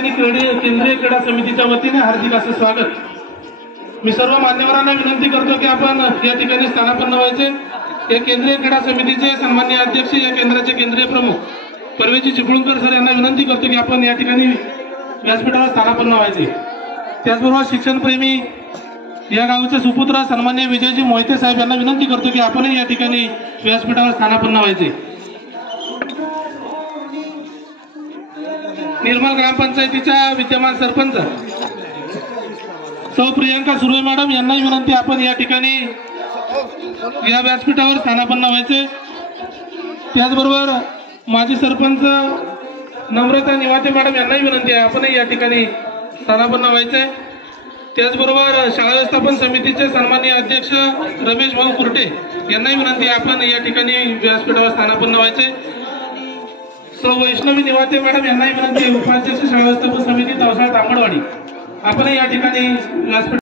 केंद्रीय क्रीडा समितीच्या वतीने हार्दिक असं स्वागत। मी सर्व मान्यवरांना विनंती करतो की आपण या ठिकाणी स्थानापन्न व्हायचे। या केंद्रीय क्रीडा समितीचे सन्माननीय अध्यक्ष, या केंद्राचे केंद्रीय प्रमुख परवेजी चिपळूणकर सर यांना विनंती करतो की आपण या ठिकाणी व्यासपीठावर स्थानापन्न व्हायचे। त्याचबरोबर शिक्षणप्रेमी या गावचे सुपुत्र सन्माननीय विजयजी मोहिते साहेब यांना विनंती करतो की आपणही या ठिकाणी व्यासपीठावर स्थानापन्न व्हायचे। निर्मल ग्रामपंचायतीच्या विद्यमान सरपंच सौ प्रियंका सुर्वे मॅडम यांनाही विनंती आपण या ठिकाणी या व्यासपीठावर स्थानापन्न व्हायचे। त्याचबरोबर माजी सरपंच नम्रता निवाते मॅडम यांनाही विनंती आहे आपणही या ठिकाणी स्थानापन्न व्हायचे। त्याचबरोबर शाळा व्यवस्थापन समितीचे सन्माननीय अध्यक्ष रमेश भाऊ कुर्टे यांनाही विनंती आहे आपण या ठिकाणी व्यासपीठावर स्थानापन्न व्हायचे। सौ वैष्णवी निवाते मॅडम यांनाही विनंती आहे उपाध्यक्ष शाळा व्यवस्थापन समिती तवसाळ तांबडवाडी आपण या ठिकाणी व्यासपीठ